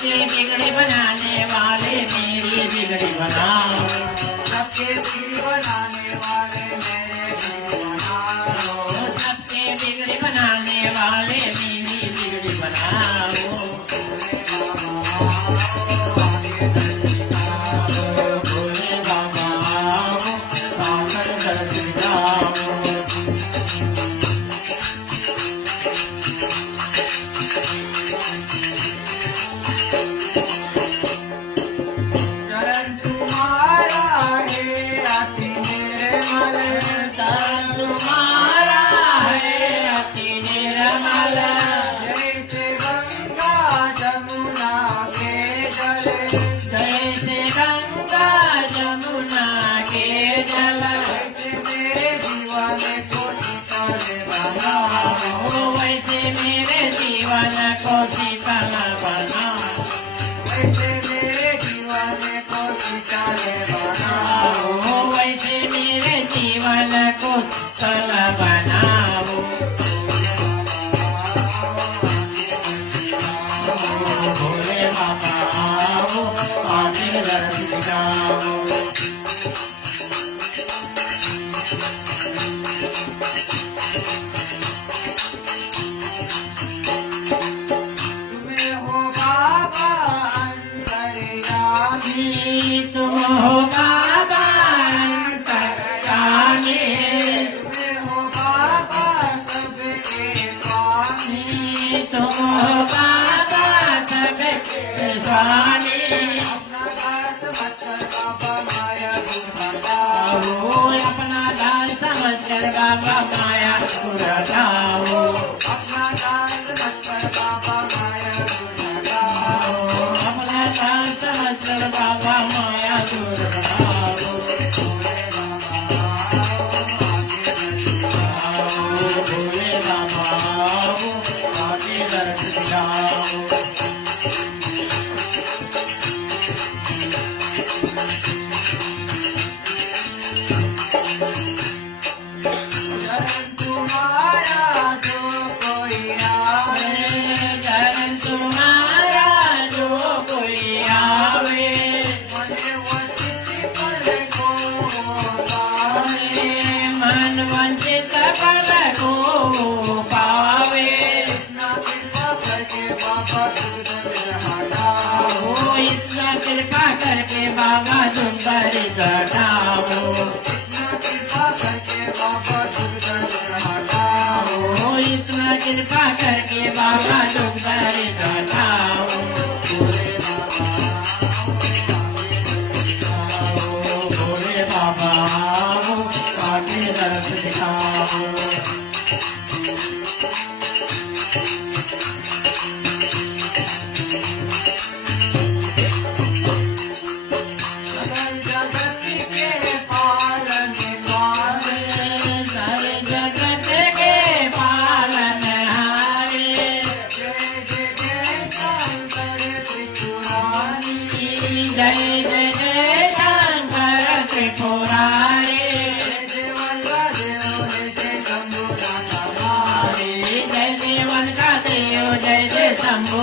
सबके बिगड़ी बनाने वाले मेरी बिगड़ी बनाओ। सबके बिगड़ी बनाने वाले मेरे बिगड़ी बनाओ। सबके बिगड़ी बनाने वाले मेरी बिगड़ी बनाओ। भोले बाबा आओ, आकर दर्श दिखाओ। चरण तुम्हारा है अति निर्मल। चरण तुम्हारा है अति निर्मल। जैसे गंगा जमुना के जल। जैसे गंगा जमुना के जल। वैसे मेरे जीवन को शीतल बनाओ। वैसे मेरे जीवन को शीतल बनाओ। वैसे मेरे जीवन को शीतल बनाओ। वैसे मेरे जीवन को शीतल बनाओ। भोले बाबा आओ, आके दर्श दिखाओ। तुम्हें हो बाबा अंतर्यामी। तुम हो बाबा अंतर्यामी। तुम्हें हो बाबा सबके स्वामी। तुम हो बाबा सबके स्वामी। अपना दास मत बाबा माया गुण हटाओ। अपना दास समझकर बाबा माया दूर हटाओ। अपना दास मत बाबा माया गुण हटाओ। अपना दास समझकर बाबा माया दूर हटाओ। भोले बाबा आओ, आके दर्श दिखाओ। चरण तुम्हारा जो कोई आवे। चरण तुम्हारा जो कोई आवे। मने वंचित पर को पावे। मन वंचित फल को पावे। इतना कृपा करके बाबा दुर्दर्श हटाओ। इतना कृपा करके बाबा तुम पर चढ़ाओ। इतना कृपा करके बाबा दुर्दर्श हटाओ। इतना कृपा करके बाबा तुम पर चढ़ाओ। भोले बाबा आओ, आके दर्श दिखाओ। सकल जगत के पालने वाले। हर जगत के पालनहारे। जय जय जय शंकर त्रिपुरारी। जय जय जय शंकर त्रिपुरारी। जय वल्लभ देव जय शंभुनाथ हमारे। जय देवन का देव जय जय शंभु